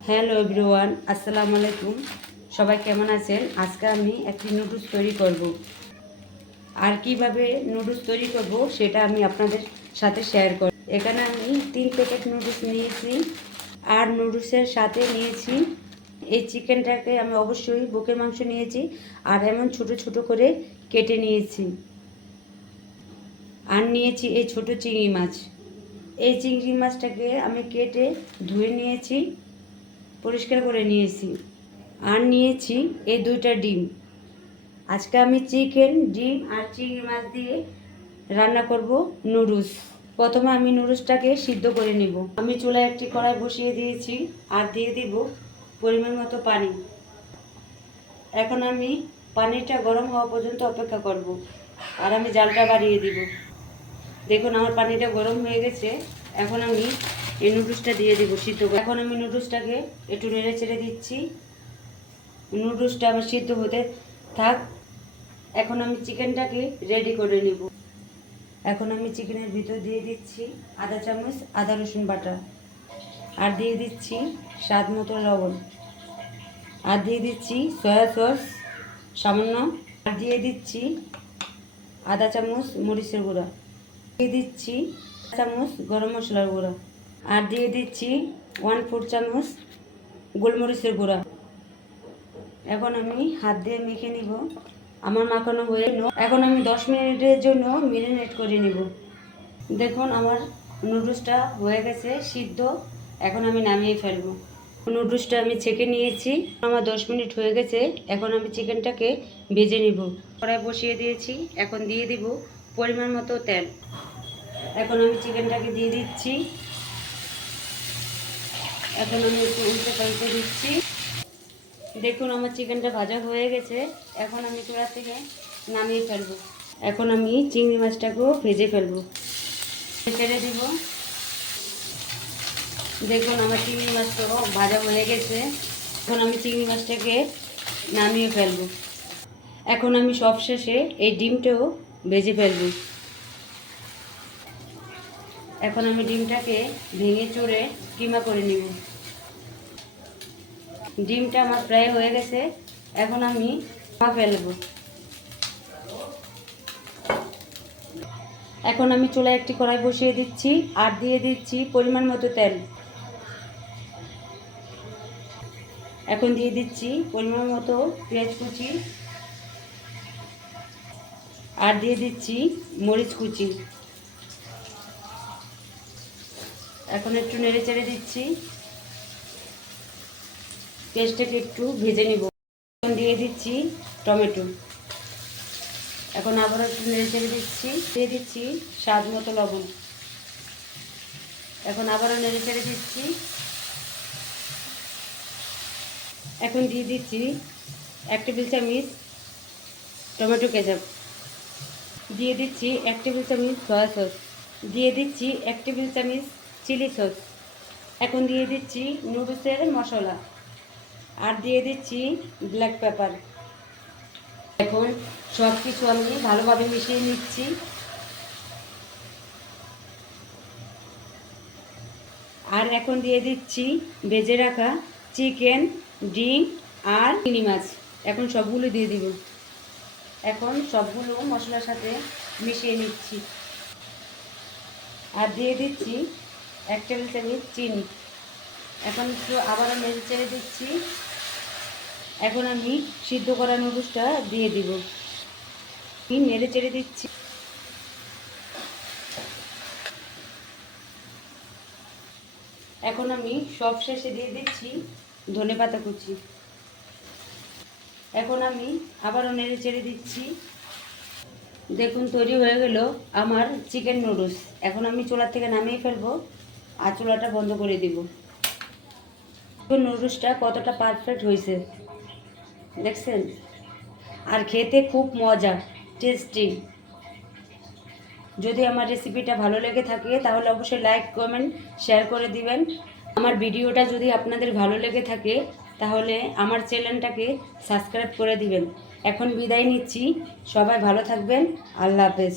Hello everyone, আসসালামু আলাইকুম। সবাই কেমন আছেন? আজকে আমি একটি নুডলস তৈরি করব। আর কিভাবে নুডলস তৈরি করব সেটা আমি আপনাদের সাথে শেয়ার করব। এখানে আমি 3 প্যাকেট নুডলস নিয়েছি। আর নুডলসের সাথে নিয়েছি এই চিকেনটাকে আমি অবশ্যই বুকের মাংস নিয়েছি আর এমন ছোট ছোট করে কেটে নিয়েছি। আর নিয়েছি এই ছোট চিংড়ি মাছ। এই চিংড়ি মাছটাকে আমি কেটে ধুয়ে নিয়েছি, পরিষ্কার করে নিয়েছি। আর নিয়েছি এই 2টা ডিম। আজকে আমি চিকেন, ডিম আর চিংড়ি মাছ দিয়ে রান্না করব নুডলস। প্রথমে আমি নুডলসটাকে সিদ্ধ করে নিব। আমি চুলায় একটি কড়াই বসিয়ে দিয়েছি আর দিয়ে দিব পরিমাণ মতো পানি। এখন আমি পানিটা গরম হওয়া পর্যন্ত অপেক্ষা করব। আর আমি জালটা বাড়িয়ে দিব। দেখুন আমার পানিটা গরম হয়ে গেছে। এখন আমি এই নুডলসটা দিয়ে দিব সিদ্ধ করে। এখন আমি নুডলসটাকে একটু নেড়ে চেড়ে দিচ্ছি। নুডলসটা আমার সিদ্ধ হতে থাক। এখন আমি চিকেনটাকে রেডি করে নিব। এখন আমি চিকেনের ভিতর দিয়ে দিচ্ছি আধা চামচ আদা রসুন বাটা, আর দিয়ে দিচ্ছি স্বাদ মতো লবণ, আর দিয়ে দিচ্ছি সয়া সস সামান্য, আর দিয়ে দিচ্ছি আধা চামচ মরিচের গুঁড়া, দিয়ে দিচ্ছি চামচ গরম মশলার গুঁড়া, আর দিয়ে দিচ্ছি 1/4 চামচ গোলমরিচের গুঁড়া। এখন আমি হাত দিয়ে মেখে নিব। আমার মাখানো হয়ে এখন আমি 10 মিনিটের জন্য ম্যারিনেট করে নিব। দেখুন আমার নুডলসটা হয়ে গেছে সিদ্ধ। এখন আমি নামিয়ে ফেলবো। নুডলসটা আমি ছেঁকে নিয়েছি। আমার 10 মিনিট হয়ে গেছে। এখন আমি চিকেনটাকে ভেজে নিব। কড়াই বসিয়ে দিয়েছি। এখন দিয়ে দিব পরিমাণ মতো তেল। এখন আমি চিকেনটাকে দিয়ে দিচ্ছি। এখন আমি একটু উল্টে পাল্টে দিচ্ছি। দেখুন আমার চিকেনটা ভাজা হয়ে গেছে। এখন আমি চুলা থেকে নামিয়ে ফেলবো। এখন আমি চিংড়ি মাছটাকেও ভেজে ফেলবো, ছেড়ে দিব। দেখুন আমার চিংড়ি মাছটাও ভাজা হয়ে গেছে। এখন আমি চিংড়ি মাছটাকে নামিয়ে ফেলবো। এখন আমি সবশেষে এই ডিমটাও ভেজে ফেলবো। এখন আমি ডিমটাকে ভেঙে চড়ে কিমা করে নিব। ডিমটা আমার প্রায় হয়ে গেছে। এখন আমি ফেলবো। এখন আমি চুলায় একটি কড়াই বসিয়ে দিচ্ছি আর দিয়ে দিচ্ছি পরিমাণ মতো তেল। এখন দিয়ে দিচ্ছি পরিমাণ মতো পেঁয়াজ কুচি, আর দিয়ে দিচ্ছি মরিচ কুচি। এখন একটু নেড়ে চেড়ে দিচ্ছি। পেঁয়াজটাকে একটু ভেজে নিব। এখন দিয়ে দিচ্ছি টমেটো। এখন আবার একটু নেড়ে চেড়ে দিচ্ছি। দিয়ে দিচ্ছি স্বাদ মতো লবণ। এখন আবারও নেড়ে চেড়ে দিচ্ছি। এখন দিয়ে দিচ্ছি 1 টেবিল চামচ টমেটো কেচাপ, দিয়ে দিচ্ছি 1 টেবিল চামচ সয়া সস, দিয়ে দিচ্ছি 1 টেবিল চামচ চিলি সস। এখন দিয়ে দিচ্ছি নুডলসের মশলা, আর দিয়ে দিচ্ছি ব্ল্যাক পেপার। এখন সব কিছু আমি ভালোভাবে মিশিয়ে নিচ্ছি। আর এখন দিয়ে দিচ্ছি ভেজে রাখা চিকেন, ডিম আর চিংড়ি মাছ। এখন সবগুলো দিয়ে দিব। এখন সবগুলো মশলার সাথে মিশিয়ে নিচ্ছি। আর দিয়ে দিচ্ছি 1 টেবিল চামচ চিনি। এখন একটু আবারও নেড়ে চেড়ে দিচ্ছি। এখন আমি সিদ্ধ করা নুডলসটা দিয়ে দিব। নেড়ে চেড়ে দিচ্ছি। এখন আমি সব শেষে দিয়ে দিচ্ছি ধনেপাতা কুচি। এখন আমি আবারও নেড়ে চেড়ে দিচ্ছি। দেখুন তৈরি হয়ে গেল আমার চিকেন নুডলস। এখন আমি চুলা থেকে নামিয়ে ফেলবো আর চুলাটা বন্ধ করে দিব। নুডলসটা কতটা পারফেক্ট হয়েছে দেখছেন? আর খেতে খুব মজা, টেস্টি। যদি আমার রেসিপিটা ভালো লেগে থাকে তাহলে অবশ্যই লাইক, কমেন্ট, শেয়ার করে দিবেন। আমার ভিডিওটা যদি আপনাদের ভালো লেগে থাকে তাহলে আমার চ্যানেলটাকে সাবস্ক্রাইব করে দিবেন। এখন বিদায় নিচ্ছি। সবাই ভালো থাকবেন। আল্লাহ হাফেজ।